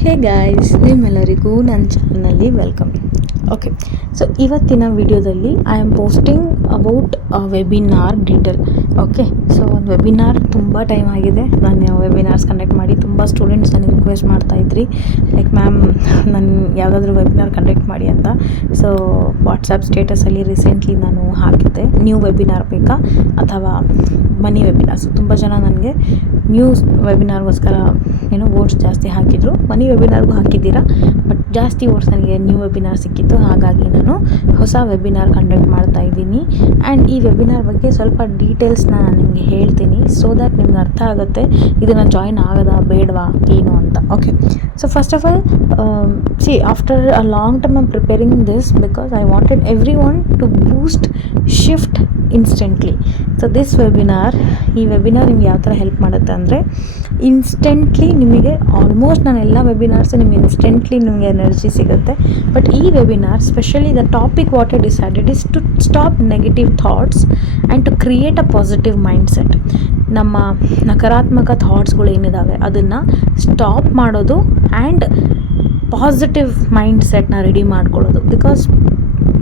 Hey guys, ನಿಮ್ಮೆಲ್ಲರಿಗೂ ನನ್ನ ಚಾನಲ್ನಲ್ಲಿ ವೆಲ್ಕಮ್. ಓಕೆ, ಸೊ ಇವತ್ತಿನ ವಿಡಿಯೋದಲ್ಲಿ I am posting about webinar detail. Okay, so ಒಂದು ವೆಬಿನಾರ್ ತುಂಬ ಟೈಮ್ ಆಗಿದೆ. ನಾನು ವೆಬಿನಾರ್ಸ್ ಕಂಡಕ್ಟ್ ಮಾಡಿ ತುಂಬ ಸ್ಟೂಡೆಂಟ್ಸ್ ನನಗೆ ರಿಕ್ವೆಸ್ಟ್ ಮಾಡ್ತಾಯಿದ್ರಿ, ಲೈಕ್ ಮ್ಯಾಮ್ ನಾನು ಯಾವುದಾದ್ರೂ ವೆಬಿನಾರ್ ಕಂಡಕ್ಟ್ ಮಾಡಿ ಅಂತ. ಸೊ ವಾಟ್ಸಪ್ ಸ್ಟೇಟಸಲ್ಲಿ ರೀಸೆಂಟ್ಲಿ ನಾನು ಹಾಕಿದ್ದೆ, ನ್ಯೂ ವೆಬಿನಾರ್ ಬೇಕಾ ಅಥವಾ ಮನಿ ವೆಬಿನಾರ್ಸ್. ತುಂಬ ಜನ ನನಗೆ ನ್ಯೂಸ್ ವೆಬಿನಾರ್ಗೋಸ್ಕರ ವೋಟ್ಸ್ ಜಾಸ್ತಿ ಹಾಕಿದರು, ಮನಿ ವೆಬಿನಾರ್ಗೂ ಹಾಕಿದ್ದೀರಾ, ಬಟ್ ಜಾಸ್ತಿ ವೋಟ್ಸ್ ನನಗೆ ನ್ಯೂ ವೆಬಿನಾರ್ ಸಿಕ್ಕಿತ್ತು. ಹಾಗಾಗಿ ನಾನು ಹೊಸ ವೆಬಿನಾರ್ ಕಂಡಕ್ಟ್ ಮಾಡ್ತಾ ಇದ್ದೀನಿ. ಆ್ಯಂಡ್ ಈ ವೆಬಿನಾರ್ ಬಗ್ಗೆ ಸ್ವಲ್ಪ ಡೀಟೇಲ್ಸ್ನ ನಾನು ನಿಮಗೆ ಹೇಳ್ತೀನಿ, ಸೊ ದ್ಯಾಟ್ ನಿಮ್ಗೆ ಅರ್ಥ ಆಗುತ್ತೆ ಇದನ್ನು ಜಾಯಿನ್ ಆಗೋದಾ ಬೇಡವಾ ಏನು ಅಂತ. Okay, so first of all after a long time I'm preparing this because I wanted everyone to boost shift instantly. So this webinar, ಈ ವೆಬಿನಾರ್ ನಿಮ್ಗೆ ಯಾವ ಥರ ಹೆಲ್ಪ್ ಮಾಡುತ್ತೆ ಅಂದರೆ, ಇನ್ಸ್ಟೆಂಟ್ಲಿ ನಿಮಗೆ ಆಲ್ಮೋಸ್ಟ್ ನಾನು ಎಲ್ಲ ವೆಬಿನಾರ್ಸು ನಿಮಗೆ ಇನ್ಸ್ಟೆಂಟ್ಲಿ ನಿಮಗೆ ಎನರ್ಜಿ ಸಿಗುತ್ತೆ. ಬಟ್ ಈ webinar specially the topic what I decided is to stop negative thoughts and to create a positive mindset. ನಮ್ಮ ನಕಾರಾತ್ಮಕ ಥಾಟ್ಸ್ಗಳು ಏನಿದ್ದಾವೆ ಅದನ್ನು ಸ್ಟಾಪ್ ಮಾಡೋದು ಆ್ಯಂಡ್ ಪಾಸಿಟಿವ್ ಮೈಂಡ್ಸೆಟ್ನ ರೆಡಿ ಮಾಡ್ಕೊಳ್ಳೋದು. Because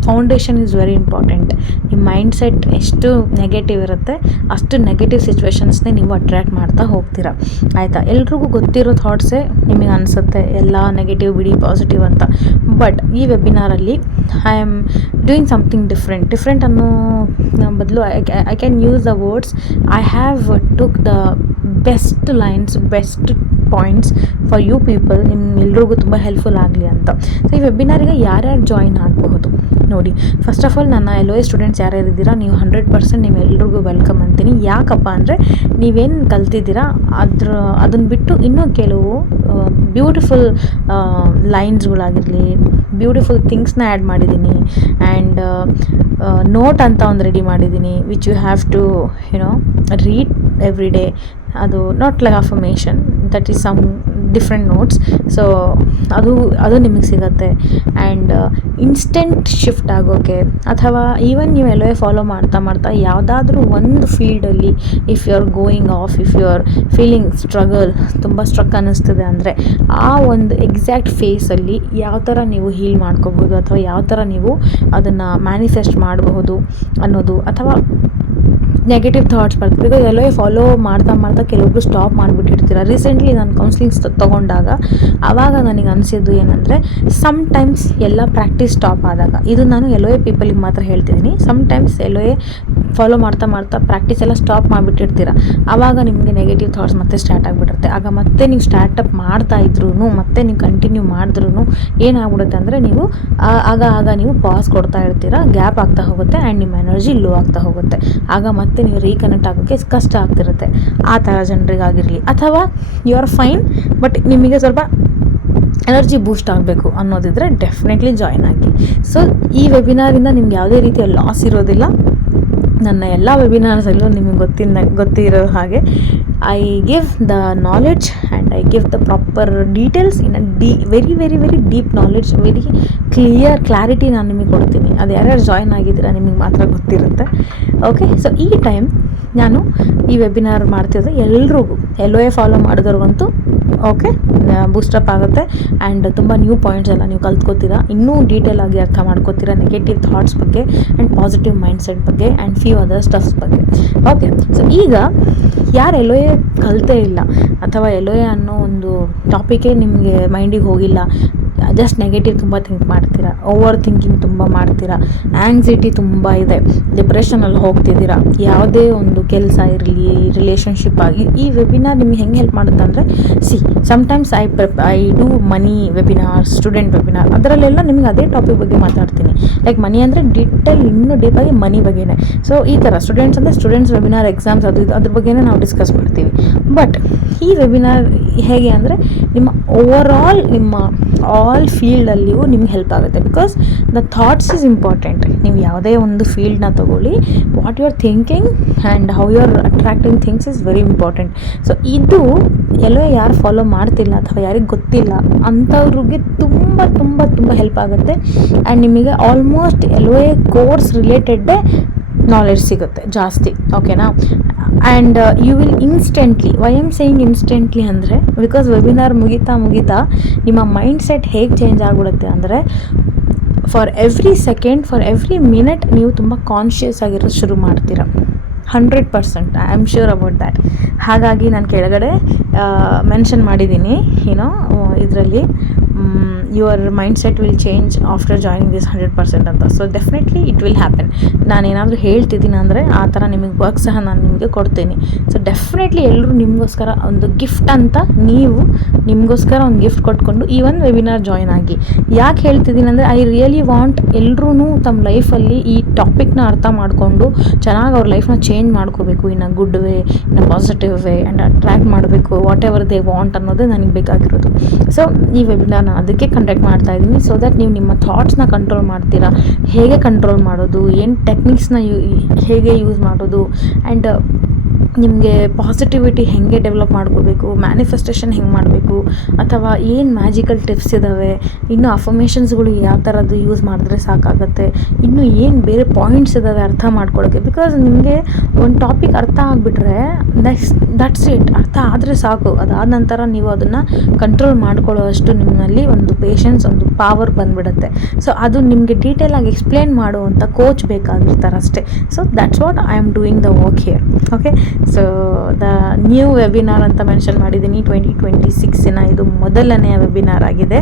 foundation is very important. ನಿಮ್ಮ ಮೈಂಡ್ಸೆಟ್ ಎಷ್ಟು ನೆಗೆಟಿವ್ ಇರುತ್ತೆ ಅಷ್ಟು ನೆಗೆಟಿವ್ ಸಿಚುವೇಶನ್ಸ್ನೇ ನೀವು ಅಟ್ರ್ಯಾಕ್ಟ್ ಮಾಡ್ತಾ ಹೋಗ್ತೀರಾ, ಆಯಿತಾ. ಎಲ್ರಿಗೂ ಗೊತ್ತಿರೋ ಥಾಟ್ಸೇ ನಿಮಗೆ ಅನಿಸುತ್ತೆ ಎಲ್ಲ ನೆಗೆಟಿವ್ ಬಿಡಿ ಪಾಸಿಟಿವ್ ಅಂತ. ಬಟ್ ಈ ವೆಬಿನಾರಲ್ಲಿ I am doing something different ಅನ್ನೋ ಬದಲು I can use the words. I have took the best lines, best points for you people, ನಿಮ್ಮೆಲ್ರಿಗೂ ತುಂಬ ಹೆಲ್ಪ್ಫುಲ್ ಆಗಲಿ ಅಂತ. ಸೊ ಈ ವೆಬಿನಾರಿಗೆ ಯಾರ್ಯಾರು ಜಾಯಿನ್ ಆಗಬಹುದು ನೋಡಿ. ಫಸ್ಟ್ ಆಫ್ ಆಲ್ ನನ್ನ LOA ಸ್ಟೂಡೆಂಟ್ಸ್ ಯಾರ್ಯಾರಿದ್ದೀರಾ ನೀವು 100% ನಿಮ್ಮೆಲ್ರಿಗೂ ವೆಲ್ಕಮ್ ಅಂತೀನಿ. ಯಾಕಪ್ಪ ಅಂದರೆ ನೀವೇನು ಕಲ್ತಿದ್ದೀರಾ ಅದನ್ನು ಬಿಟ್ಟು ಇನ್ನೂ ಕೆಲವು ಬ್ಯೂಟಿಫುಲ್ ಲೈನ್ಸ್ಗಳಾಗಿರಲಿ, ಬ್ಯೂಟಿಫುಲ್ ಥಿಂಗ್ಸ್ನ ಆ್ಯಡ್ ಮಾಡಿದ್ದೀನಿ. ಆ್ಯಂಡ್ ನೋಟ್ ಅಂತ ಒಂದು ರೆಡಿ ಮಾಡಿದ್ದೀನಿ, which you have to read every day. ಅದು not like affirmation, that is some different notes. So ಅದು ನಿಮಗೆ ಸಿಗುತ್ತೆ. ಆ್ಯಂಡ್ ಇನ್ಸ್ಟೆಂಟ್ ಶಿಫ್ಟ್ ಆಗೋಕ್ಕೆ, ಅಥವಾ ಈವನ್ ನೀವು LOA ಫಾಲೋ ಮಾಡ್ತಾ ಯಾವುದಾದ್ರೂ ಒಂದು ಫೀಲ್ಡಲ್ಲಿ if you are going off, if you are feeling struggle, ತುಂಬ ಸ್ಟ್ರಕ್ ಅನ್ನಿಸ್ತಿದೆ ಅಂದರೆ ಆ ಒಂದು ಎಕ್ಸಾಕ್ಟ್ ಫೇಸಲ್ಲಿ ಯಾವ ಥರ ನೀವು ಹೀಲ್ ಮಾಡ್ಕೋಬೋದು ಅಥವಾ ಯಾವ ಥರ ನೀವು ಅದನ್ನು ಮ್ಯಾನಿಫೆಸ್ಟ್ ಮಾಡಬಹುದು ಅನ್ನೋದು, ಅಥವಾ ನೆಗೆಟಿವ್ ಥಾಟ್ಸ್ ಬರ್ತದೆ. ಬಿಕಾಸ್ LOA ಫಾಲೋ ಮಾಡ್ತಾ ಕೆಲವೊಬ್ರು ಸ್ಟಾಪ್ ಮಾಡಿಬಿಟ್ಟಿರ್ತೀರ. ರೀಸೆಂಟ್ಲಿ ನಾನು ಕೌನ್ಸಿಲಿಂಗ್ಸ್ ತೊಗೊಂಡಾಗ ಆವಾಗ ನನಗೆ ಅನಿಸಿದ್ದು ಏನಂದರೆ, ಸಮ್ಟೈಮ್ಸ್ ಎಲ್ಲ ಪ್ರಾಕ್ಟೀಸ್ ಸ್ಟಾಪ್ ಆದಾಗ, ಇದು ನಾನು LOA ಪೀಪಲಿಗೆ ಮಾತ್ರ ಹೇಳ್ತಿದ್ದೀನಿ, ಸಮ್ಟೈಮ್ಸ್ LOA ಫಾಲೋ ಮಾಡ್ತಾ ಪ್ರಾಕ್ಟೀಸ್ ಎಲ್ಲ ಸ್ಟಾಪ್ ಮಾಡಿಬಿಟ್ಟಿರ್ತೀರ. ಆವಾಗ ನಿಮಗೆ ನೆಗೆಟಿವ್ ಥಾಟ್ಸ್ ಮತ್ತೆ ಸ್ಟಾರ್ಟ್ ಆಗಿಬಿಟ್ಟಿರುತ್ತೆ. ಆಗ ಮತ್ತೆ ನೀವು ಸ್ಟಾರ್ಟಪ್ ಮಾಡ್ತಾ ಇದ್ರೂ ಮತ್ತೆ ನೀವು ಕಂಟಿನ್ಯೂ ಮಾಡಿದ್ರೂ ಏನಾಗ್ಬಿಡುತ್ತೆ ಅಂದರೆ, ನೀವು ಆಗ ನೀವು ಪಾಸ್ ಕೊಡ್ತಾ ಇರ್ತೀರ, ಗ್ಯಾಪ್ ಆಗ್ತಾ ಹೋಗುತ್ತೆ ಆ್ಯಂಡ್ ನಿಮ್ಮ ಎನರ್ಜಿ ಲೋ ಆಗ್ತಾ ಹೋಗುತ್ತೆ. ಆಗ ಮತ್ತೆ ನೀವು ರೀಕನೆಕ್ಟ್ ಆಗೋಕ್ಕೆ ಕಷ್ಟ ಆಗ್ತಿರುತ್ತೆ. ಆ ಥರ ಜನರಿಗಾಗಿರಲಿ, ಅಥವಾ ಯು ಆರ್ ಫೈನ್ ಬಟ್ ನಿಮಗೆ ಸ್ವಲ್ಪ ಎನರ್ಜಿ ಬೂಸ್ಟ್ ಆಗಬೇಕು ಅನ್ನೋದಿದ್ರೆ ಡೆಫಿನೆಟ್ಲಿ ಜಾಯಿನ್ ಆಗಿ. ಸೊ ಈ ವೆಬಿನಾರಿಂದ ನಿಮ್ಗೆ ಯಾವುದೇ ರೀತಿಯ ಲಾಸ್ ಇರೋದಿಲ್ಲ. ನನ್ನ ಎಲ್ಲ ವೆಬಿನಾರ್ಸಲ್ಲೂ ನಿಮಗೆ ಗೊತ್ತಿರೋ ಹಾಗೆ I give the knowledge and I give the proper details in a very very very deep knowledge, very clarity ನಾನು ನಿಮಗೆ ಕೊಡ್ತೀನಿ. ಅದು ಯಾರ್ಯಾರು ಜಾಯಿನ್ ಆಗಿದ್ದೀರಾ ನಿಮಗೆ ಮಾತ್ರ ಗೊತ್ತಿರುತ್ತೆ. ಓಕೆ, ಸೊ ಈ ಟೈಮ್ ನಾನು ಈ ವೆಬಿನಾರ್ ಮಾಡ್ತಿದ್ದೆ ಎಲ್ರಿಗೂ, LOA ಫಾಲೋ ಮಾಡಿದವ್ರಿಗಂತೂ ಓಕೆ ಬೂಸ್ಟಪ್ ಆಗುತ್ತೆ. ಆ್ಯಂಡ್ ತುಂಬ ನ್ಯೂ ಪಾಯಿಂಟ್ಸ್ ಎಲ್ಲ ನೀವು ಕಲ್ತ್ಕೋತೀರಾ, ಇನ್ನೂ ಡೀಟೇಲ್ ಆಗಿ ಅರ್ಥ ಮಾಡ್ಕೋತೀರಾ ನೆಗೆಟಿವ್ ಥಾಟ್ಸ್ ಬಗ್ಗೆ ಆ್ಯಂಡ್ ಪಾಸಿಟಿವ್ ಮೈಂಡ್ಸೆಟ್ ಬಗ್ಗೆ ಆ್ಯಂಡ್ ಫ್ಯೂ ಅದರ್ ಸ್ಟಫ್ಸ್ ಬಗ್ಗೆ. ಓಕೆ, ಸೊ ಈಗ ಯಾರು LOA ಕಲಿತೇ ಇಲ್ಲ ಅಥವಾ LOA ಅನ್ನೋ ಒಂದು ಟಾಪಿಕೇ ನಿಮಗೆ ಮೈಂಡಿಗೆ ಹೋಗಿಲ್ಲ, ಜಸ್ಟ್ ನೆಗೆಟಿವ್ ತುಂಬ ಥಿಂಕ್ ಮಾಡ್ತೀರಾ, ಓವರ್ ಥಿಂಕಿಂಗ್ ತುಂಬ ಮಾಡ್ತೀರಾ, ಆ್ಯಂಗ್ಸೈಟಿ ತುಂಬ ಇದೆ, ಡಿಪ್ರೆಷನಲ್ಲಿ ಹೋಗ್ತಿದ್ದೀರಾ, ಯಾವುದೇ ಒಂದು ಕೆಲಸ ಇರಲಿ, ರಿಲೇಷನ್ಶಿಪ್ ಆಗಿ, ಈ ವೆಬಿನಾರ್ ನಿಮಗೆ ಹೆಂಗೆ ಹೆಲ್ಪ್ ಮಾಡುತ್ತೆ ಅಂದರೆ, sometimes I do money webinar, student webinar, ಅದರಲ್ಲೆಲ್ಲ ನಿಮಗೆ ಅದೇ ಟಾಪಿಕ್ ಬಗ್ಗೆ ಮಾತಾಡ್ತೀನಿ. ಲೈಕ್ ಮನಿ ಅಂದರೆ ಇನ್ನೂ ಡೀಪಾಗಿ ಮನಿ ಬಗ್ಗೆನೇ. ಸೊ ಈ ಥರ ಸ್ಟೂಡೆಂಟ್ಸ್ ಅಂದರೆ ಸ್ಟೂಡೆಂಟ್ಸ್ ವೆಬಿನಾರ್, ಎಕ್ಸಾಮ್ಸ್ ಅದ್ರ ಬಗ್ಗೆನೇ ನಾವು ಡಿಸ್ಕಸ್ ಮಾಡ್ತೀವಿ. ಬಟ್ ಈ ವೆಬಿನಾರ್ ಹೇಗೆ ಅಂದರೆ, ನಿಮ್ಮ ಓವರಾಲ್ ನಿಮ್ಮ ಆಲ್ ಫೀಲ್ಡಲ್ಲಿಯೂ ನಿಮ್ಗೆ ಹೆಲ್ಪ್ ಆಗುತ್ತೆ. Because the thoughts is important. ನೀವು ಯಾವುದೇ ಒಂದು ಫೀಲ್ಡ್ನ ತೊಗೊಳ್ಳಿ, what you are thinking and how you are attracting things is very important. So ಇದು LOA ಯಾರು ಫಾಲೋ ಮಾಡ್ತಿಲ್ಲ ಅಥವಾ ಯಾರಿಗೆ ಗೊತ್ತಿಲ್ಲ ಅಂಥವ್ರಿಗೆ ತುಂಬ ತುಂಬ ತುಂಬ ಹೆಲ್ಪ್ ಆಗುತ್ತೆ. ಆ್ಯಂಡ್ ನಿಮಗೆ ಆಲ್ಮೋಸ್ಟ್ LOA ಕೋರ್ಸ್ ರಿಲೇಟೆಡ್ಡೇ ನಾಲೆಡ್ಜ್ ಸಿಗುತ್ತೆ ಜಾಸ್ತಿ. ಓಕೆನಾ? And you will instantly, why am saying instantly ಅಂದರೆ ಬಿಕಾಸ್ ವೆಬಿನಾರ್ ಮುಗಿತಾ ನಿಮ್ಮ ಮೈಂಡ್ ಸೆಟ್ ಹೇಗೆ ಚೇಂಜ್ ಆಗಿಬಿಡುತ್ತೆ ಅಂದರೆ for every second, for every minute ನೀವು ತುಂಬ ಕಾನ್ಷಿಯಸ್ ಆಗಿರೋದು ಶುರು ಮಾಡ್ತೀರಾ. 100% I am sure about that. ಹಾಗಾಗಿ ನಾನು ಕೆಳಗಡೆ ಮೆನ್ಷನ್ ಮಾಡಿದ್ದೀನಿ ಇದರಲ್ಲಿ your mind set will change after joining this 100% ಅಂತ. So definitely it will happen. ನಾನೇನಾದರೂ ಹೇಳ್ತಿದ್ದೀನಿ ಅಂದರೆ ಆ ಥರ ನಿಮಗೆ ವರ್ಕ್ ಸಹ ನಾನು ನಿಮಗೆ ಕೊಡ್ತೀನಿ. ಸೊ ಡೆಫಿನೆಟ್ಲಿ ಎಲ್ಲರೂ ನಿಮಗೋಸ್ಕರ ಒಂದು ಗಿಫ್ಟ್ ಅಂತ, ನೀವು ನಿಮಗೋಸ್ಕರ ಒಂದು ಗಿಫ್ಟ್ ಕೊಟ್ಕೊಂಡು ಈ ಒಂದು ವೆಬಿನಾರ್ ಜಾಯ್ನ್ ಆಗಿ. ಯಾಕೆ ಹೇಳ್ತಿದ್ದೀನಿ ಅಂದರೆ ಐ ರಿಯಲಿ ವಾಂಟ್ ಎಲ್ಲರೂ ತಮ್ಮ ಲೈಫಲ್ಲಿ ಈ ಟಾಪಿಕ್ನ ಅರ್ಥ ಮಾಡಿಕೊಂಡು ಚೆನ್ನಾಗಿ ಅವ್ರ ಲೈಫ್ನ ಚೇಂಜ್ ಮಾಡ್ಕೋಬೇಕು in a good way, in a positive way, and attract ಮಾಡಬೇಕು ವಾಟ್ ಎವರ್ ದೇ ವಾಂಟ್ ಅನ್ನೋದೇ ನನಗೆ ಬೇಕಾಗಿರೋದು. ಸೊ ಈ ವೆಬಿನಾರ್ನ ಅದಕ್ಕೆ ಕಂಡಕ್ಟ್ ಮಾಡ್ತಾ ಇದ್ದೀನಿ, ಸೊ ದ್ಯಾಟ್ ನೀವು ನಿಮ್ಮ ಥಾಟ್ಸ್ನ ಕಂಟ್ರೋಲ್ ಮಾಡ್ತೀರಾ. ಹೇಗೆ ಕಂಟ್ರೋಲ್ ಮಾಡೋದು, ಏನು ಟೆಕ್ನಿಕ್ಸ್ನ ಹೇಗೆ ಯೂಸ್ ಮಾಡೋದು, ಆ್ಯಂಡ್ ನಿಮಗೆ ಪಾಸಿಟಿವಿಟಿ ಹೇಗೆ ಡೆವಲಪ್ ಮಾಡ್ಕೋಬೇಕು, ಮ್ಯಾನಿಫೆಸ್ಟೇಷನ್ ಹೆಂಗೆ ಮಾಡಬೇಕು, ಅಥವಾ ಏನು ಮ್ಯಾಜಿಕಲ್ ಟಿಪ್ಸ್ ಇದ್ದಾವೆ, ಇನ್ನು ಅಫರ್ಮೇಷನ್ಸ್ಗಳು ಯಾವ ಥರದ್ದು ಯೂಸ್ ಮಾಡಿದ್ರೆ ಸಾಕಾಗುತ್ತೆ, ಇನ್ನು ಏನು ಬೇರೆ ಪಾಯಿಂಟ್ಸ್ ಇದ್ದಾವೆ ಅರ್ಥ ಮಾಡ್ಕೊಳ್ಳೋಕ್ಕೆ. ಬಿಕಾಸ್ ನಿಮಗೆ ಒಂದು ಟಾಪಿಕ್ ಅರ್ಥ ಆಗಿಬಿಟ್ರೆ ದಟ್ಸ್ ಇಟ್, ಅರ್ಥ ಆದರೆ ಸಾಕು. ಅದಾದ ನಂತರ ನೀವು ಅದನ್ನು ಕಂಟ್ರೋಲ್ ಮಾಡ್ಕೊಳ್ಳೋ ಅಷ್ಟು ನಿಮ್ಮಲ್ಲಿ ಒಂದು ಪೇಷನ್ಸ್, ಒಂದು ಪವರ್ ಬಂದುಬಿಡುತ್ತೆ. ಸೊ ಅದು ನಿಮಗೆ ಡೀಟೇಲಾಗಿ ಎಕ್ಸ್ಪ್ಲೇನ್ ಮಾಡುವಂಥ ಕೋಚ್ ಬೇಕಾಗಿರ್ತಾರೆ ಅಷ್ಟೇ. So that's what I am doing the work here. Okay, so the new webinar ಅಂತ ಮೆನ್ಷನ್ ಮಾಡಿದ್ದೀನಿ. 2026 ಇದು ಮೊದಲನೆಯ ವೆಬಿನಾರ್ ಆಗಿದೆ.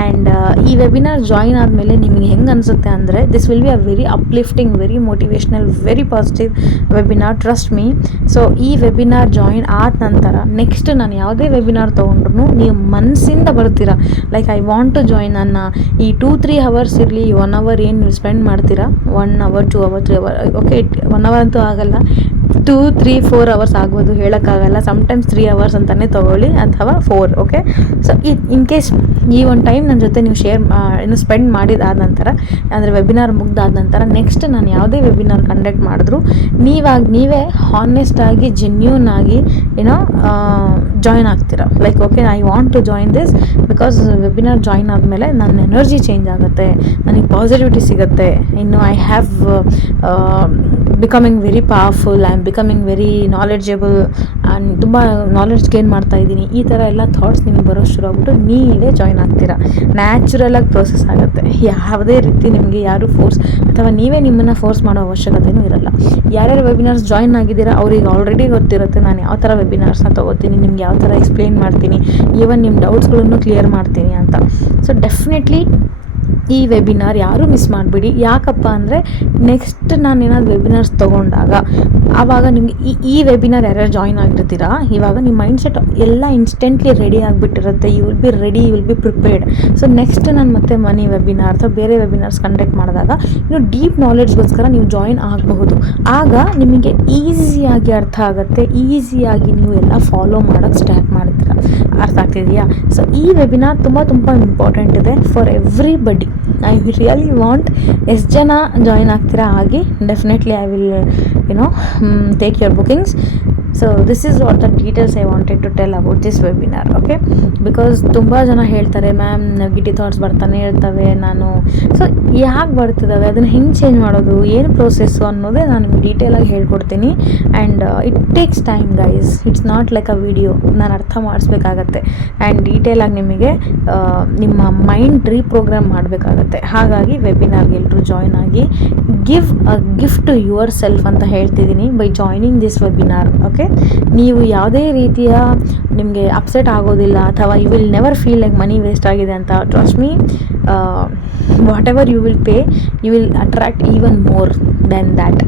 ಆ್ಯಂಡ್ ಈ ವೆಬಿನಾರ್ ಜಾಯಿನ್ ಆದಮೇಲೆ ನಿಮಗೆ ಹೆಂಗೆ ಅನಿಸುತ್ತೆ ಅಂದರೆ this will be a very uplifting, very motivational, very positive webinar, trust me. So ಈ ವೆಬಿನಾರ್ ಜಾಯಿನ್ ಆದ ನಂತರ ನೆಕ್ಸ್ಟ್ ನಾನು ಯಾವುದೇ ವೆಬಿನಾರ್ ತೊಗೊಂಡ್ರು ನೀವು ಮನಸ್ಸಿಂದ ಬರ್ತೀರಾ. Like I want to join. ನನ್ನ ಈ 2-3 ಅವರ್ಸ್ ಇರಲಿ, 1 ಅವರ್ ಏನು ನೀವು ಸ್ಪೆಂಡ್ ಮಾಡ್ತೀರಾ, 1 hour 2 hour 3 hour, okay 1 hour ಅಂತೂ ಆಗಲ್ಲ, 2-3-4 ಅವರ್ಸ್ ಆಗ್ಬೋದು, ಹೇಳೋಕ್ಕಾಗಲ್ಲ. ಸಮ್ಟೈಮ್ಸ್ 3 ಅವರ್ಸ್ ಅಂತಲೇ ತೊಗೊಳ್ಳಿ, ಅಥವಾ 4. ಓಕೆ, ಸೊ ಇನ್ ಕೇಸ್ ಈ ಒಂದು ಟೈಮ್ ನನ್ನ ಜೊತೆ ನೀವು ಸ್ಪೆಂಡ್ ಮಾಡಿದಾದ ನಂತರ, ಅಂದರೆ ವೆಬಿನಾರ್ ಮುಗ್ದಾದ ನಂತರ ನೆಕ್ಸ್ಟ್ ನಾನು ಯಾವುದೇ ವೆಬಿನಾರ್ ಕಂಡಕ್ಟ್ ಮಾಡಿದ್ರು ನೀವೇ ಹಾನೆಸ್ಟಾಗಿ, ಜೆನ್ಯೂನ್ ಆಗಿ ಜಾಯ್ನ್ ಆಗ್ತೀರಾ. Like okay, I want to join this because webinar join ಆದಮೇಲೆ ನನ್ನ ಎನರ್ಜಿ ಚೇಂಜ್ ಆಗುತ್ತೆ, ನನಗೆ ಪಾಸಿಟಿವಿಟಿ ಸಿಗುತ್ತೆ, ಇನ್ನು I have becoming very powerful, I am becoming very knowledgeable, and ತುಂಬ ನಾಲೆಡ್ಜ್ ಗೇನ್ ಮಾಡ್ತಾ ಇದ್ದೀನಿ. ಈ ಥರ ಎಲ್ಲ ಥಾಟ್ಸ್ ನಿಮಗೆ ಬರೋ ಶುರು ಆಗ್ಬಿಟ್ಟು ನೀವೇ ಜಾಯ್ನ್ ಆಗ್ತೀರಾ. ನ್ಯಾಚುರಲಾಗಿ ಪ್ರೋಸೆಸ್ ಆಗುತ್ತೆ. ಯಾವುದೇ ರೀತಿ ನಿಮಗೆ ಯಾರು ಫೋರ್ಸ್ ಅಥವಾ ನೀವೇ ನಿಮ್ಮನ್ನು ಫೋರ್ಸ್ ಮಾಡೋ ಅವಶ್ಯಕತೆಯೂ ಇರಲ್ಲ. ಯಾರ್ಯಾರು ವೆಬಿನಾರ್ಸ್ ಜಾಯ್ನ್ ಆಗಿದ್ದೀರಾ ಅವ್ರಿಗೆ ಆಲ್ರೆಡಿ ಗೊತ್ತಿರುತ್ತೆ ನಾನು ಯಾವ ಥರ ವೆಬಿನಾರ್ಸ್ನ ತೊಗೋತೀನಿ, ನಿಮ್ಗೆ ಯಾವ ಥರ ಎಕ್ಸ್ಪ್ಲೇನ್ ಮಾಡ್ತೀನಿ, ಈವನ್ ನಿಮ್ಮ ಡೌಟ್ಸ್ಗಳನ್ನು ಕ್ಲಿಯರ್ ಮಾಡ್ತೀನಿ ಅಂತ. ಸೊ ಡೆಫಿನೆಟ್ಲಿ ಈ ವೆಬಿನಾರ್ ಯಾರೂ ಮಿಸ್ ಮಾಡಿಬಿಡಿ. ಯಾಕಪ್ಪ ಅಂದರೆ ನೆಕ್ಸ್ಟ್ ನಾನು ಏನಾದ್ರು ವೆಬಿನಾರ್ಸ್ ತೊಗೊಂಡಾಗ ಆವಾಗ ನಿಮಗೆ ಈ ವೆಬಿನಾರ್ ಯಾರ್ಯಾರು ಜಾಯ್ನ್ ಆಗಿರ್ತೀರಾ, ಇವಾಗ ನಿಮ್ಮ ಮೈಂಡ್ ಸೆಟ್ ಎಲ್ಲ ಇನ್ಸ್ಟೆಂಟ್ಲಿ ರೆಡಿ ಆಗಿಬಿಟ್ಟಿರುತ್ತೆ. You will be ready, you will be prepared. So next ನಾನು ಮತ್ತೆ ಮನಿ ವೆಬಿನಾರ್ ಅಥವಾ ಬೇರೆ ವೆಬಿನಾರ್ಸ್ ಕಂಡಕ್ಟ್ ಮಾಡಿದಾಗ ಇನ್ನು ಡೀಪ್ ನಾಲೆಡ್ಜ್ಗೋಸ್ಕರ ನೀವು ಜಾಯ್ನ್ ಆಗಬಹುದು. ಆಗ ನಿಮಗೆ ಈಸಿಯಾಗಿ ಅರ್ಥ ಆಗುತ್ತೆ, ಈಸಿಯಾಗಿ ನೀವು ಎಲ್ಲ ಫಾಲೋ ಮಾಡೋಕ್ಕೆ ಸ್ಟಾರ್ಟ್ ಮಾಡ್ತೀರಾ. ಅರ್ಥ ಆಗ್ತಿದೆಯಾ? ಸೊ ಈ ವೆಬಿನಾರ್ ತುಂಬ ಇಂಪಾರ್ಟೆಂಟ್ ಇದೆ for everybody. I really want ಎಷ್ಟು ಜನ ಜಾಯ್ನ್ ಆಗ್ತೀರಾ ಆಗಿ, definitely I will take your bookings. So this is what the details I wanted to tell about this webinar. Okay, because ತುಂಬ ಜನ ಹೇಳ್ತಾರೆ ಮ್ಯಾಮ್ ನೆಗೆಟಿವ್ ಥಾಟ್ಸ್ ಬರ್ತಾನೆ ಇರ್ತವೆ, ಸೊ ಯಾಕೆ ಬರ್ತಿದ್ದಾವೆ, ಅದನ್ನು ಹೆಂಗೆ ಚೇಂಜ್ ಮಾಡೋದು, ಏನು ಪ್ರೋಸೆಸ್ಸು ಅನ್ನೋದೇ ನಾನು ನಿಮ್ಗೆ ಡೀಟೇಲಾಗಿ ಹೇಳ್ಕೊಡ್ತೀನಿ. And it takes time guys, it's not like a video. ನಾನು ಅರ್ಥ ಮಾಡಿಸ್ಬೇಕಾಗತ್ತೆ ಆ್ಯಂಡ್ ಡೀಟೇಲಾಗಿ ನಿಮಗೆ ನಿಮ್ಮ ಮೈಂಡ್ ರೀಪ್ರೋಗ್ರಾಮ್ ಮಾಡಬೇಕಾಗತ್ತೆ. ಹಾಗಾಗಿ ವೆಬಿನಾರ್ಗೆ ಎಲ್ಲರೂ ಜಾಯ್ನ್ ಆಗಿ give a gift to yourself ಅಂತ ಹೇಳ್ತಿದ್ದೀನಿ by joining this webinar. Okay, ನೀವು ಯಾವುದೇ ರೀತಿಯ ನಿಮಗೆ ಅಪ್ಸೆಟ್ ಆಗೋದಿಲ್ಲ ಅಥವಾ you will never feel like money waste ಆಗಿದೆ ಅಂತ. Trust me, whatever you will pay, you will attract even more than that.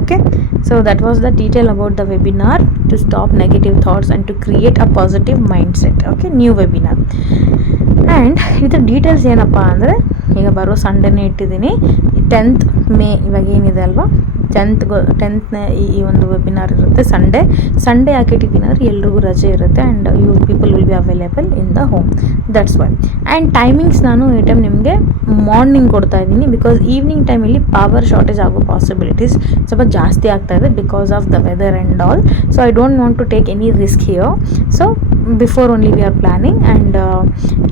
Okay, so that was the detail about the webinar to stop negative thoughts and to create a positive mindset. Okay, new webinar. And ಇದರ details ಏನಪ್ಪ ಅಂದರೆ ಈಗ ಬರೋ ಸಂಡೇನೇ ಇಟ್ಟಿದ್ದೀನಿ, 10th May ಇವಾಗ ಏನಿದೆ ಅಲ್ವಾ, 10ನೇ ಈ ಒಂದು ವೆಬಿನಾರ್ ಇರುತ್ತೆ. ಸಂಡೇ ಹಾಕಿಟ್ಟಿದ್ದೀನಿ ಅಂದರೆ ಎಲ್ರಿಗೂ ರಜೆ ಇರುತ್ತೆ and you people will be available in the home. That's why. And timings ನಾನು ಈ ಟೈಮ್ ನಿಮಗೆ ಮಾರ್ನಿಂಗ್ ಕೊಡ್ತಾ ಇದ್ದೀನಿ ಬಿಕಾಸ್ ಈವ್ನಿಂಗ್ ಟೈಮಲ್ಲಿ ಪವರ್ ಶಾರ್ಟೇಜ್ ಆಗೋ ಪಾಸಿಬಿಲಿಟೀಸ್ ಸ್ವಲ್ಪ ಜಾಸ್ತಿ ಆಗ್ತಾ ಇದೆ because of the weather and all. So I don't want to take any risk here. So before only we are planning, and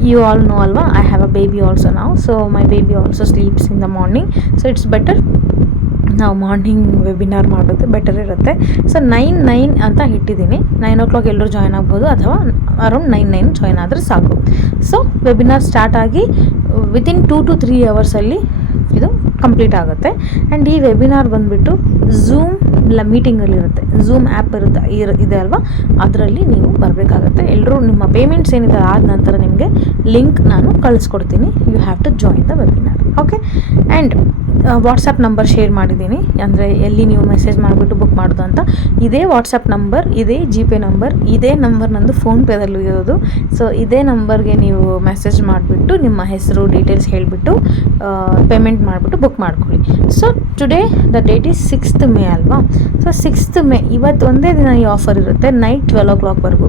you all know alva, I have a baby also now, so my baby also sleeps in the morning, so it's better ನಾವು morning webinar ಮಾಡೋದು better ಇರುತ್ತೆ. So 9 ಅಂತ ಇಟ್ಟಿದ್ದೀನಿ. 9 o'clock ಎಲ್ಲರೂ join ಆಗ್ಬೋದು, ಅಥವಾ around 9 join ಆದರೆ ಸಾಕು. ಸೊ ವೆಬಿನಾರ್ ಸ್ಟಾರ್ಟ್ ಆಗಿ ವಿತಿನ್ 2 to 3 hours ಇದು ಕಂಪ್ಲೀಟ್ ಆಗುತ್ತೆ. ಆ್ಯಂಡ್ ಈ ವೆಬಿನಾರ್ ಬಂದುಬಿಟ್ಟು ಝೂಮ್ ಮೀಟಿಂಗಲ್ಲಿರುತ್ತೆ. ಝೂಮ್ ಆ್ಯಪ್ ಇದೆ ಅಲ್ವಾ, ಅದರಲ್ಲಿ ನೀವು ಬರಬೇಕಾಗತ್ತೆ. ಎಲ್ಲರೂ ನಿಮ್ಮ ಪೇಮೆಂಟ್ಸ್ ಏನಿದೆ ಆದ ನಂತರ ನಿಮಗೆ ಲಿಂಕ್ ನಾನು ಕಳಿಸ್ಕೊಡ್ತೀನಿ. You have to join the webinar. Okay. And WhatsApp number share ಮಾಡಿದ್ದೀನಿ, ಅಂದರೆ ಎಲ್ಲಿ ನೀವು ಮೆಸೇಜ್ ಮಾಡಿಬಿಟ್ಟು ಬುಕ್ ಮಾಡೋದು ಅಂತ. ಇದೇ ವಾಟ್ಸಪ್ ನಂಬರ್, ಇದೇ GPay ನಂಬರ್, ಇದೇ ನಂಬರ್ ನಂದು ಫೋನ್ಪೇದಲ್ಲೂ ಇರೋದು. ಸೊ ಇದೇ ನಂಬರ್ಗೆ ನೀವು ಮೆಸೇಜ್ ಮಾಡಿಬಿಟ್ಟು ನಿಮ್ಮ ಹೆಸರು ಡೀಟೇಲ್ಸ್ ಹೇಳಿಬಿಟ್ಟು ಪೇಮೆಂಟ್ ಮಾಡಿಬಿಟ್ಟು ಬುಕ್ ಮಾಡ್ಕೊಳ್ಳಿ. So today the date is 6th May ಅಲ್ವಾ. ಸೊ 6th May ಇವತ್ತು ಒಂದೇ ದಿನ ಈ ಆಫರ್ ಇರುತ್ತೆ, ನೈಟ್ 12 o'clockವರೆಗೂ.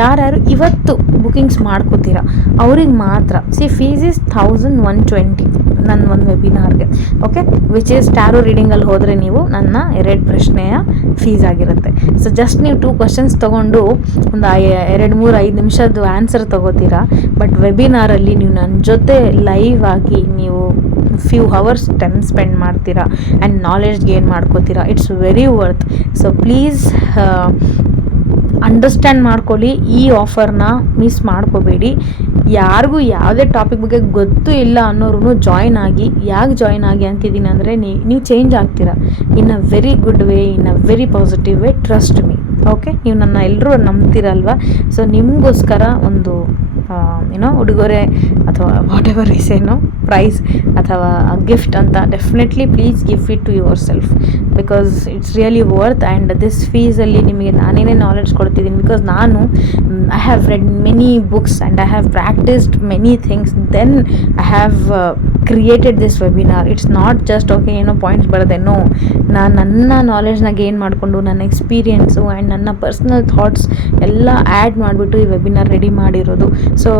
ಯಾರ್ಯಾರು ಇವತ್ತು ಬುಕಿಂಗ್ಸ್ ಮಾಡ್ಕೋತೀರಾ ಅವ್ರಿಗೆ ಮಾತ್ರ. ಫೀಸ್ ಈಸ್ 1120 ನನ್ನ ಒಂದು ವೆಬಿನಾರ್ಗೆ. ಓಕೆ, ವಿಚ್ ಈಸ್ ಟ್ಯಾರೋ ರೀಡಿಂಗಲ್ಲಿ ಹೋದರೆ ನೀವು ನನ್ನ 2 ಪ್ರಶ್ನೆಯ ಫೀಸ್ ಆಗಿರುತ್ತೆ. ಸೊ ಜಸ್ಟ್ ನೀವು 2 questions ತೊಗೊಂಡು ಒಂದು 2-3-5 ನಿಮಿಷದ್ದು ಆನ್ಸರ್ ತೊಗೋತೀರಾ. ಬಟ್ ವೆಬಿನಾರಲ್ಲಿ ನೀವು ನನ್ನ ಜೊತೆ ಲೈವ್ ಆಗಿ ನೀವು ಫ್ಯೂ ಅವರ್ಸ್ ಟೈಮ್ ಸ್ಪೆಂಡ್ ಮಾಡ್ತೀರಾ ಆ್ಯಂಡ್ ನಾಲೆಡ್ಜ್ ಗೇನ್ ಮಾಡ್ಕೋತೀರಾ. It's very worth. So please understand ಮಾಡ್ಕೊಳ್ಳಿ, ಈ ಆಫರ್ನ ಮಿಸ್ ಮಾಡ್ಕೋಬೇಡಿ. ಯಾರಿಗೂ ಯಾವುದೇ ಟಾಪಿಕ್ ಬಗ್ಗೆ ಗೊತ್ತೂ ಇಲ್ಲ ಅನ್ನೋರು ಜಾಯ್ನ್ ಆಗಿ. ಯಾಕೆ ಜಾಯ್ನ್ ಆಗಿ ಅಂತಿದ್ದೀನಿ ಅಂದರೆ ನೀವು ಚೇಂಜ್ ಆಗ್ತೀರಾ in a very good way, in a very positive way. Trust me. Okay, ನೀವು ನನ್ನ ಎಲ್ಲರೂ ನಂಬ್ತೀರಲ್ವ. ಸೊ ನಿಮಗೋಸ್ಕರ ಒಂದು ಉಡುಗೊರೆ ಅಥವಾ ವಾಟ್ ಎವರ್ ಏನೋ ಪ್ರೈಸ್ ಅಥವಾ ಗಿಫ್ಟ್ ಅಂತ definitely please give it to yourself, because it's really worth. And this ಫೀಸಲ್ಲಿ ನಿಮಗೆ ನಾನೇನೇ ನಾಲೆಡ್ಜ್ ಕೊಡ್ತಿದ್ದೀನಿ, ಬಿಕಾಸ್ ನಾನು I have read many books and I have practised many things, then I have created this webinar. It's not just okay ಏನೋ points ಬರೋದೆ, no, ನಾನು ನನ್ನ ನಾಲೆಡ್ಜ್ನ gain ಮಾಡಿಕೊಂಡು ನನ್ನ ಎಕ್ಸ್ಪೀರಿಯೆನ್ಸು ಆ್ಯಂಡ್ ನನ್ನ ಪರ್ಸ್ನಲ್ ಥಾಟ್ಸ್ ಎಲ್ಲ ಆ್ಯಡ್ ಮಾಡಿಬಿಟ್ಟು ಈ ವೆಬಿನಾರ್ ರೆಡಿ ಮಾಡಿರೋದು. ಸೊ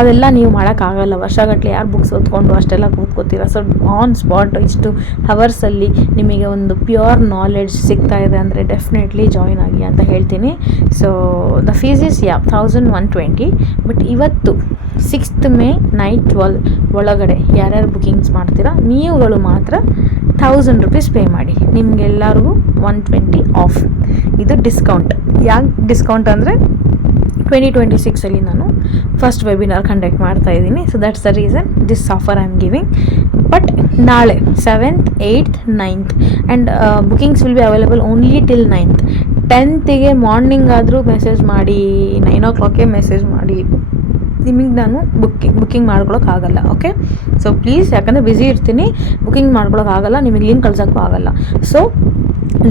ಅದೆಲ್ಲ ನೀವು ಮಾಡೋಕ್ಕಾಗಲ್ಲ. ವರ್ಷಗಟ್ಟಲೆ ಯಾರು ಬುಕ್ಸ್ ಓದ್ಕೊಂಡು ಅಷ್ಟೆಲ್ಲ ಕೂತ್ಕೋತೀರ. ಸೊ ಆನ್ ಸ್ಪಾಟ್ ಇಷ್ಟು ಹವರ್ಸಲ್ಲಿ ನಿಮಗೆ ಒಂದು ಪ್ಯೂರ್ ನಾಲೆಡ್ಜ್ ಸಿಗ್ತಾ ಇದೆ ಅಂದರೆ ಡೆಫಿನೆಟ್ಲಿ ಜಾಯ್ನ್ ಆಗಿ ಅಂತ ಹೇಳ್ತೀನಿ. So the fees is 1120. But ಇವತ್ತು 6th May ನೈಟ್ 12 ಒಳಗಡೆ ಯಾರ್ಯಾರು ಬುಕಿಂಗ್ಸ್ ಮಾಡ್ತೀರಾ ನೀವುಗಳು ಮಾತ್ರ 1000 rupees ಪೇ ಮಾಡಿ. ನಿಮಗೆಲ್ಲರಿಗೂ 120 ಆಫ್. ಇದು ಡಿಸ್ಕೌಂಟ್. ಯಾಕೆ ಡಿಸ್ಕೌಂಟ್ ಅಂದರೆ 2026 ನಾನು ಫಸ್ಟ್ ವೆಬಿನಾರ್ ಕಂಡಕ್ಟ್ ಮಾಡ್ತಾ ಇದ್ದೀನಿ. So that's the reason this offer I am giving. But ನಾಳೆ 7th, 8th, 9th and bookings will be available only till 9th. 10th morning ಆದರೂ ಮೆಸೇಜ್ ಮಾಡಿ, 9 o'clock ಮೆಸೇಜ್ ಮಾಡಿ, ನಿಮಗೆ ನಾನು ಬುಕ್ಕಿಂಗ್ ಮಾಡ್ಕೊಳಕ್ಕಾಗಲ್ಲ. ಓಕೆ, ಸೊ ಪ್ಲೀಸ್, ಯಾಕಂದರೆ ಬ್ಯುಸಿ ಇರ್ತೀನಿ, booking ಮಾಡ್ಕೊಳಕ್ಕಾಗಲ್ಲ, ನಿಮಗೆ ಲಿಂಕ್ ಕಳ್ಸೋಕ್ಕೂ ಆಗಲ್ಲ. So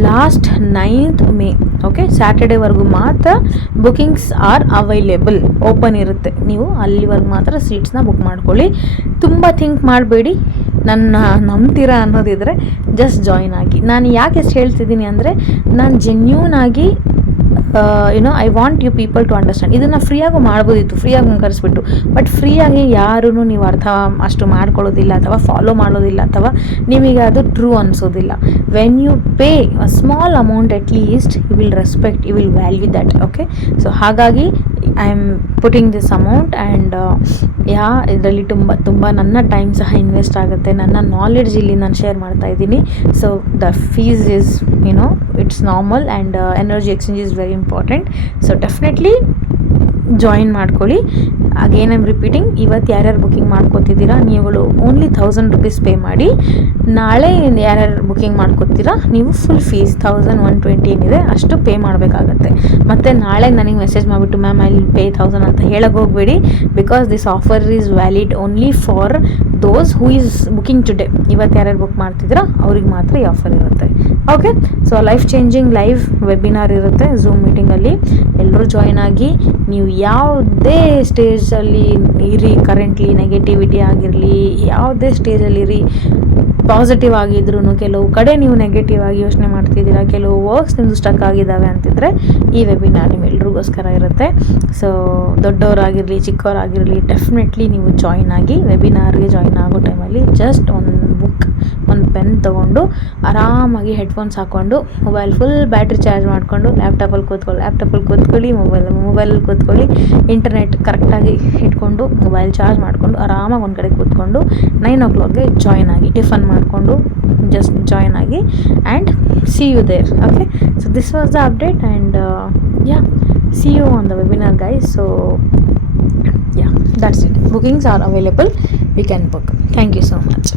last 9th May, okay, ಸ್ಯಾಟರ್ಡೇವರೆಗೂ ಮಾತ್ರ ಬುಕಿಂಗ್ಸ್ ಆರ್ ಅವೈಲೇಬಲ್, ಓಪನ್ ಇರುತ್ತೆ. ನೀವು ಅಲ್ಲಿವರೆಗೂ ಮಾತ್ರ ಸೀಟ್ಸ್ನ ಬುಕ್ ಮಾಡ್ಕೊಳ್ಳಿ. ತುಂಬ ಥಿಂಕ್ ಮಾಡಬೇಡಿ, ನನ್ನ ನಂಬ್ತೀರಾ ಅನ್ನೋದಿದ್ರೆ ಜಸ್ಟ್ ಜಾಯ್ನ್ ಆಗಿ. ನಾನು ಯಾಕೆ ಎಷ್ಟು ಹೇಳ್ತಿದ್ದೀನಿ ಅಂದರೆ, ನಾನು ಜೆನ್ಯೂನ್ ಆಗಿ I want you people to understand. ಇದನ್ನು ಫ್ರೀಯಾಗೂ ಮಾಡ್ಬೋದಿತ್ತು, ಫ್ರೀಯಾಗಿ ಕರೆಸ್ಬಿಟ್ಟು. ಬಟ್ ಫ್ರೀಯಾಗಿ ಯಾರೂ ನೀವು ಅರ್ಥ ಅಷ್ಟು ಮಾಡ್ಕೊಳ್ಳೋದಿಲ್ಲ ಅಥವಾ ಫಾಲೋ ಮಾಡೋದಿಲ್ಲ, ಅಥವಾ ನಿಮಗೆ ಅದು ಟ್ರೂ ಅನಿಸೋದಿಲ್ಲ. When you pay a small amount at least you will respect, you will value that. Okay, so ಹಾಗಾಗಿ I am putting this amount. And ಇದರಲ್ಲಿ ತುಂಬ ನನ್ನ ಟೈಮ್ ಸಹ ಇನ್ವೆಸ್ಟ್ ಆಗುತ್ತೆ, ನನ್ನ ನಾಲೆಡ್ಜ್ ಇಲ್ಲಿ ನಾನು ಶೇರ್ ಮಾಡ್ತಾ ಇದ್ದೀನಿ. So the fees is it's normal and energy exchange is very important. So definitely join ಮಾಡ್ಕೊಳ್ಳಿ. ಅಗೇನ್ ಐಮ್ ರಿಪೀಟಿಂಗ್, ಇವತ್ತು ಯಾರ್ಯಾರು ಬುಕ್ಕಿಂಗ್ ಮಾಡ್ಕೋತಿದ್ದೀರಾ ನೀವುಗಳು ಓನ್ಲಿ 1000 rupees ಪೇ ಮಾಡಿ. ನಾಳೆ ಯಾರ್ಯಾರು ಬುಕ್ಕಿಂಗ್ ಮಾಡ್ಕೋತೀರಾ ನೀವು ಫುಲ್ ಫೀಸ್ 1120 ಏನಿದೆ ಅಷ್ಟು ಪೇ ಮಾಡಬೇಕಾಗತ್ತೆ. ಮತ್ತು ನಾಳೆ ನನಗೆ ಮೆಸೇಜ್ ಮಾಡಿಬಿಟ್ಟು ಮ್ಯಾಮ್ ಐ ವಿಲ್ ಪೇ 1000 ಅಂತ ಹೇಳಕ್ಕೆ ಹೋಗಬೇಡಿ, because this offer is valid only for those who is booking today. ಇವತ್ತು ಯಾರ್ಯಾರು ಬುಕ್ ಮಾಡ್ತಿದ್ದೀರಾ ಅವ್ರಿಗೆ ಮಾತ್ರ ಈ ಆಫರ್ ಇರುತ್ತೆ. Okay, so life changing live webinar ಇರುತ್ತೆ ಝೂಮ್ ಮೀಟಿಂಗಲ್ಲಿ. ಎಲ್ಲರೂ ಜಾಯ್ನ್ ಆಗಿ. ನೀವು ಯಾವುದೇ ಸ್ಟೇಜಲ್ಲಿ ಇರಿ, ಕರೆಂಟ್ಲಿ ನೆಗೆಟಿವಿಟಿ ಆಗಿರಲಿ, ಯಾವುದೇ ಸ್ಟೇಜಲ್ಲಿರಿ, ಪಾಸಿಟಿವ್ ಆಗಿದ್ರೂ ಕೆಲವು ಕಡೆ ನೀವು ನೆಗೆಟಿವ್ ಆಗಿ ಯೋಚನೆ ಮಾಡ್ತಿದ್ದೀರಾ, ಕೆಲವು ವರ್ಕ್ಸ್ ನಿಮ್ಮದು ಸ್ಟಕ್ ಆಗಿದ್ದಾವೆ ಅಂತಿದ್ರೆ ಈ ವೆಬಿನಾರ್ ನಿಮ್ಮೆಲ್ರಿಗೋಸ್ಕರ ಇರುತ್ತೆ. ಸೊ ದೊಡ್ಡವರಾಗಿರಲಿ ಚಿಕ್ಕವರಾಗಿರಲಿ ಡೆಫಿನೆಟ್ಲಿ ನೀವು ಜಾಯ್ನ್ ಆಗಿ. ವೆಬಿನಾರ್ಗೆ ಜಾಯ್ನ್ ಆಗೋ ಟೈಮಲ್ಲಿ ಜಸ್ಟ್ ಒಂದು ಬುಕ್, ಒಂದು ಪೆನ್ ತೊಗೊಂಡು ಆರಾಮಾಗಿ ಹೆಡ್ಫೋನ್ಸ್ ಹಾಕ್ಕೊಂಡು ಮೊಬೈಲ್ ಫುಲ್ ಬ್ಯಾಟ್ರಿ ಚಾರ್ಜ್ ಮಾಡಿಕೊಂಡು ಲ್ಯಾಪ್ಟಾಪಲ್ಲಿ ಕೂತ್ಕೊಳ್ಳಿ, ಮೊಬೈಲಲ್ಲಿ ಕೂತ್ಕೊಳ್ಳಿ, ಇಂಟರ್ನೆಟ್ ಕರೆಕ್ಟಾಗಿ ಇಟ್ಕೊಂಡು ಮೊಬೈಲ್ ಚಾರ್ಜ್ ಮಾಡಿಕೊಂಡು ಆರಾಮಾಗಿ ಒಂದು ಕಡೆ ಕೂತ್ಕೊಂಡು 9 o'clockಗೆ ಜಾಯ್ನ್ ಆಗಿ ಟಿಫನ್ ಮಾಡಿಕೊಂಡು ಜಸ್ಟ್ ಜಾಯ್ನ್ ಆಗಿ and see you there. Okay, so this was the update and see you on the webinar, guys. So yeah, that's it. Bookings are available, we can book. Thank you so much.